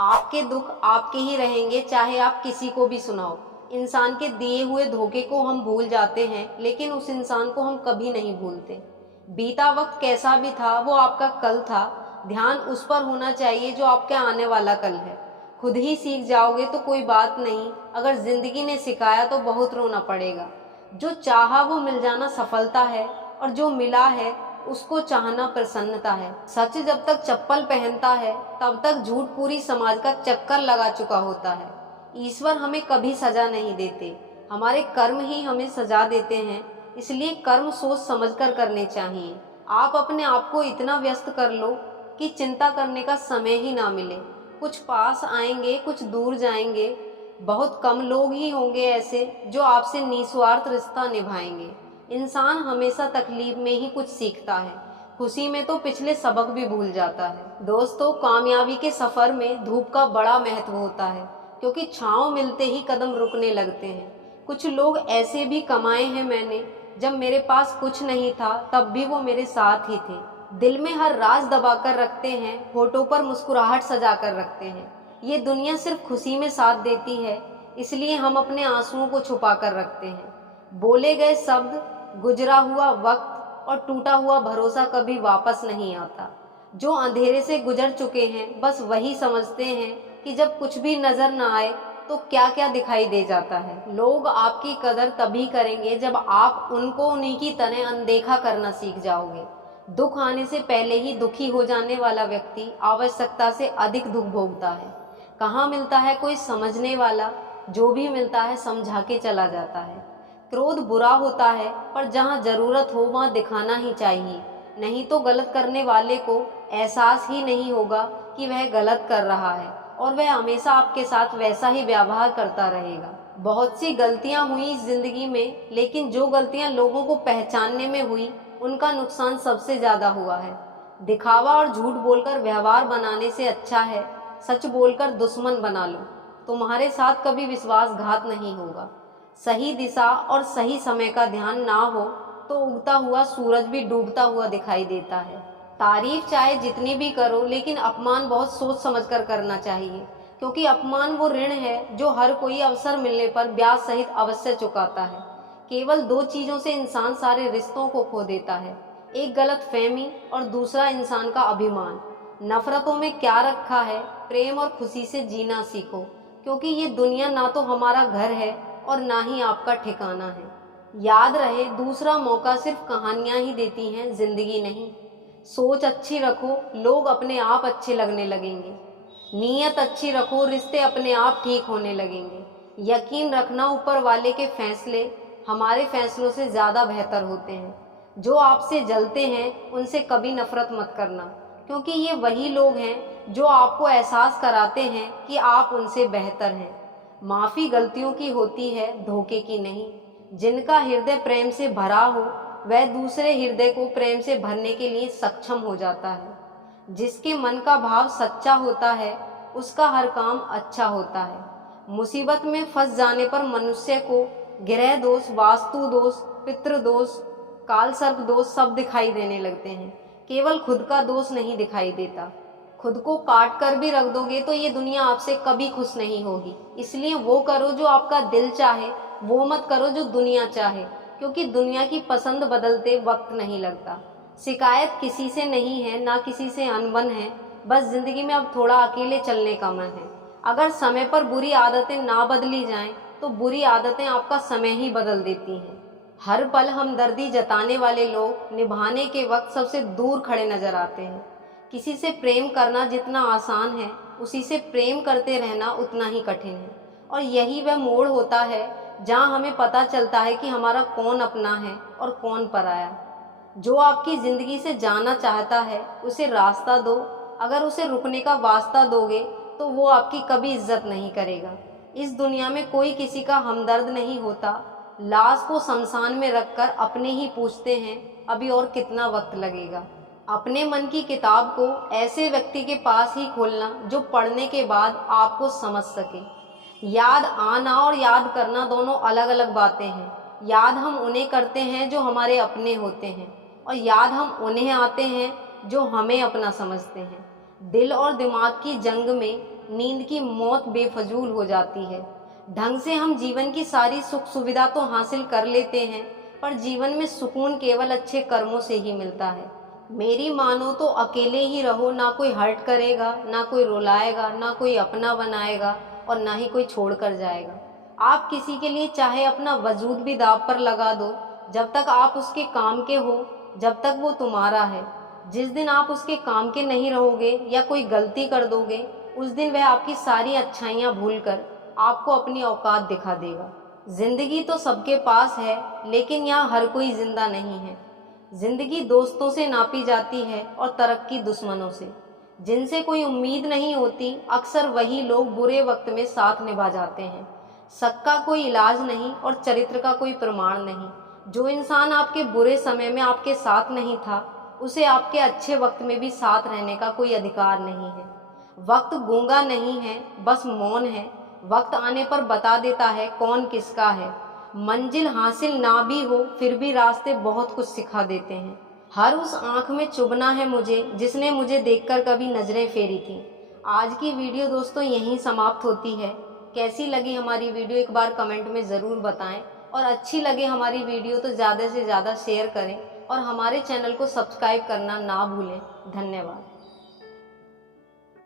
आपके दुख आपके ही रहेंगे, चाहे आप किसी को भी सुनाओ। इंसान के दिए हुए धोखे को हम भूल जाते हैं, लेकिन उस इंसान को हम कभी नहीं भूलते। बीता वक्त कैसा भी था, वो आपका कल था। ध्यान उस पर होना चाहिए जो आपके आने वाला कल है। खुद ही सीख जाओगे तो कोई बात नहीं, अगर जिंदगी ने सिखाया तो बहुत रोना पड़ेगा। जो चाहा वो मिल जाना सफलता है, और जो मिला है उसको चाहना प्रसन्नता है। सच जब तक चप्पल पहनता है तब तक झूठ पूरी समाज का चक्कर लगा चुका होता है। ईश्वर हमें कभी सजा नहीं देते, हमारे कर्म ही हमें सजा देते हैं। इसलिए कर्म सोच समझकर करने चाहिए। आप अपने आप को इतना व्यस्त कर लो कि चिंता करने का समय ही ना मिले। कुछ पास आएंगे, कुछ दूर जाएंगे। बहुत कम लोग ही होंगे ऐसे जो आपसे निस्वार्थ रिश्ता निभाएंगे। इंसान हमेशा तकलीफ में ही कुछ सीखता है, खुशी में तो पिछले सबक भी भूल जाता है। दोस्तों, कामयाबी के सफर में धूप का बड़ा महत्व होता है, क्योंकि छांव मिलते ही कदम रुकने लगते हैं। कुछ लोग ऐसे भी कमाए हैं मैंने, जब मेरे पास कुछ नहीं था तब भी वो मेरे साथ ही थे। दिल में हर राज दबाकर रखते हैं, होठों पर मुस्कुराहट सजा कर रखते हैं। ये दुनिया सिर्फ खुशी में साथ देती है, इसलिए हम अपने आंसुओं को छुपा कर रखते हैं। बोले गए शब्द, गुजरा हुआ वक्त और टूटा हुआ भरोसा कभी वापस नहीं आता। जो अंधेरे से गुजर चुके हैं बस वही समझते हैं कि जब कुछ भी नजर न आए तो क्या क्या दिखाई दे जाता है। लोग आपकी कदर तभी करेंगे जब आप उनको उन्हीं की तरह अनदेखा करना सीख जाओगे। दुख आने से पहले ही दुखी हो जाने वाला व्यक्ति आवश्यकता से अधिक दुख भोगता है। कहाँ मिलता है कोई समझने वाला, जो भी मिलता है समझा के चला जाता है। क्रोध बुरा होता है, पर जहाँ जरूरत हो वहाँ दिखाना ही चाहिए, नहीं तो गलत करने वाले को एहसास ही नहीं होगा कि वह गलत कर रहा है, और वह हमेशा आपके साथ वैसा ही व्यवहार करता रहेगा। बहुत सी गलतियां हुई इस जिंदगी में, लेकिन जो गलतियां लोगों को पहचानने में हुई उनका नुकसान सबसे ज्यादा हुआ है। दिखावा और झूठ बोलकर व्यवहार बनाने से अच्छा है सच बोलकर दुश्मन बना लो। तुम्हारे साथ कभी विश्वासघात नहीं होगा। सही दिशा और सही समय का ध्यान ना हो तो उगता हुआ सूरज भी डूबता हुआ दिखाई देता है। तारीफ चाहे जितनी भी करो, लेकिन अपमान बहुत सोच समझकर करना चाहिए, क्योंकि अपमान वो ऋण है जो हर कोई अवसर मिलने पर ब्याज सहित अवश्य चुकाता है। केवल दो चीजों से इंसान सारे रिश्तों को खो देता है, एक गलतफहमी और दूसरा इंसान का अभिमान। नफरतों में क्या रखा है, प्रेम और खुशी से जीना सीखो, क्योंकि ये दुनिया ना तो हमारा घर है और ना ही आपका ठिकाना है। याद रहे, दूसरा मौका सिर्फ कहानियां ही देती हैं, जिंदगी नहीं। सोच अच्छी रखो, लोग अपने आप अच्छे लगने लगेंगे। नीयत अच्छी रखो, रिश्ते अपने आप ठीक होने लगेंगे। यकीन रखना, ऊपर वाले के फैसले हमारे फैसलों से ज़्यादा बेहतर होते हैं। जो आपसे जलते हैं उनसे कभी नफरत मत करना, क्योंकि ये वही लोग हैं जो आपको एहसास कराते हैं कि आप उनसे बेहतर हैं। माफ़ी गलतियों की होती है, धोखे की नहीं। जिनका हृदय प्रेम से भरा हो वह दूसरे हृदय को प्रेम से भरने के लिए सक्षम हो जाता है। जिसके मन का भाव सच्चा होता है उसका हर काम अच्छा होता है। मुसीबत में फंस जाने पर मनुष्य को ग्रह दोष, वास्तु दोष, पितृ दोष, काल सर्प दोष सब दिखाई देने लगते हैं, केवल खुद का दोष नहीं दिखाई देता। खुद को काट कर भी रख दोगे तो ये दुनिया आपसे कभी खुश नहीं होगी। इसलिए वो करो जो आपका दिल चाहे, वो मत करो जो दुनिया चाहे, क्योंकि दुनिया की पसंद बदलते वक्त नहीं लगता। शिकायत किसी से नहीं है, ना किसी से अनबन है, बस जिंदगी में अब थोड़ा अकेले चलने का मन है। अगर समय पर बुरी आदतें ना बदली जाएं तो बुरी आदतें आपका समय ही बदल देती हैं। हर पल हमदर्दी जताने वाले लोग निभाने के वक्त सबसे दूर खड़े नजर आते हैं। किसी से प्रेम करना जितना आसान है, उसी से प्रेम करते रहना उतना ही कठिन है। और यही वह मोड़ होता है जहाँ हमें पता चलता है कि हमारा कौन अपना है और कौन पराया। जो आपकी ज़िंदगी से जाना चाहता है उसे रास्ता दो, अगर उसे रुकने का वास्ता दोगे तो वो आपकी कभी इज्जत नहीं करेगा। इस दुनिया में कोई किसी का हमदर्द नहीं होता। लाश को शमशान में रखकर अपने ही पूछते हैं अभी और कितना वक्त लगेगा। अपने मन की किताब को ऐसे व्यक्ति के पास ही खोलना जो पढ़ने के बाद आपको समझ सके। याद आना और याद करना दोनों अलग अलग बातें हैं। याद हम उन्हें करते हैं जो हमारे अपने होते हैं, और याद हम उन्हें आते हैं जो हमें अपना समझते हैं। दिल और दिमाग की जंग में नींद की मौत बेफजूल हो जाती है। ढंग से हम जीवन की सारी सुख सुविधा तो हासिल कर लेते हैं, पर जीवन में सुकून केवल अच्छे कर्मों से ही मिलता है। मेरी मानो तो अकेले ही रहो, ना कोई हर्ट करेगा, ना कोई रुलाएगा, ना कोई अपना बनाएगा और ना ही कोई छोड़ कर जाएगा। आप किसी के लिए चाहे अपना वजूद भी दांव पर लगा दो, जब तक आप उसके काम के हो, जब तक वो तुम्हारा है। जिस दिन आप उसके काम के नहीं रहोगे या कोई गलती कर दोगे, उस दिन वह आपकी सारी अच्छाइयाँ भूलकर आपको अपनी औकात दिखा देगा। जिंदगी तो सबके पास है, लेकिन यहाँ हर कोई जिंदा नहीं है। जिंदगी दोस्तों से नापी जाती है और तरक्की दुश्मनों से। जिनसे कोई उम्मीद नहीं होती, अक्सर वही लोग बुरे वक्त में साथ निभा जाते हैं। शक का कोई इलाज नहीं और चरित्र का कोई प्रमाण नहीं। जो इंसान आपके बुरे समय में आपके साथ नहीं था, उसे आपके अच्छे वक्त में भी साथ रहने का कोई अधिकार नहीं है। वक्त गूंगा नहीं है, बस मौन है। वक्त आने पर बता देता है कौन किसका है। मंजिल हासिल ना भी हो, फिर भी रास्ते बहुत कुछ सिखा देते हैं। हर उस आंख में चुभना है मुझे जिसने मुझे देखकर कभी नजरें फेरी थी। आज की वीडियो दोस्तों यहीं समाप्त होती है। कैसी लगी हमारी वीडियो एक बार कमेंट में ज़रूर बताएं, और अच्छी लगे हमारी वीडियो तो ज़्यादा से ज़्यादा शेयर करें और हमारे चैनल को सब्सक्राइब करना ना भूलें। धन्यवाद।